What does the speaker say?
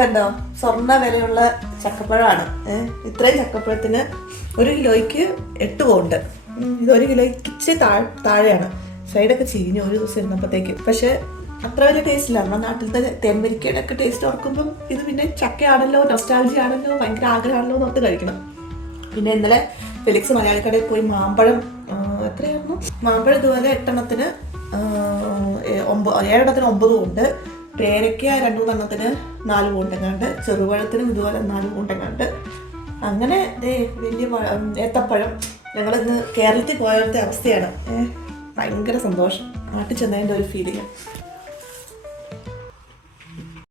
കണ്ടോ, സ്വർണ്ണ വിലയുള്ള ചക്കപ്പഴമാണ്. ഇത്രയും ചക്കപ്പഴത്തിന് 1 കിലോയ്ക്ക് 8 പൗണ്ട്. ഇത് 1 കിലോയ്ക്ക് താഴെയാണ്. സൈഡൊക്കെ ചീഞ്ഞു ഒരു ദിവസം ഇരുന്നപ്പോഴത്തേക്ക്. പക്ഷെ അത്ര വലിയ ടേസ്റ്റ് ഇല്ല. നമ്മുടെ നാട്ടിലത്തെ തേൻവരിക്കയുടെ ഒക്കെ ടേസ്റ്റ് ഓർക്കുമ്പം ഇത് പിന്നെ ചക്കയാണല്ലോ, നൊസ്റ്റാൾജി ആണല്ലോ, ഭയങ്കര ആഗ്രഹമാണല്ലോ എന്ന് ഓർത്ത് കഴിക്കണം. പിന്നെ ഇന്നലെ ഫെലിക്സ് മലയാളിക്കടയിൽ പോയി മാമ്പഴം എത്രയായിരുന്നു, മാമ്പഴം ഇതുപോലെ 8 എണ്ണത്തിന് 7 എണ്ണത്തിന് 9 പൗണ്ട്, പേരയ്ക്ക 2-3 എണ്ണത്തിന് 4 പൗണ്ട് എങ്ങാണ്ട്, ചെറുപഴത്തിനും ഇതുപോലെ 4 പൗണ്ട് എങ്ങാണ്ട്. അങ്ങനെ വലിയ ഏത്തപ്പഴം. ഞങ്ങളിന്ന് കേരളത്തിൽ പോയത്തെ അവസ്ഥയാണ്. ഭയങ്കര സന്തോഷം, നാട്ടിൽ ചെന്നതിൻ്റെ ഒരു ഫീലിങ്.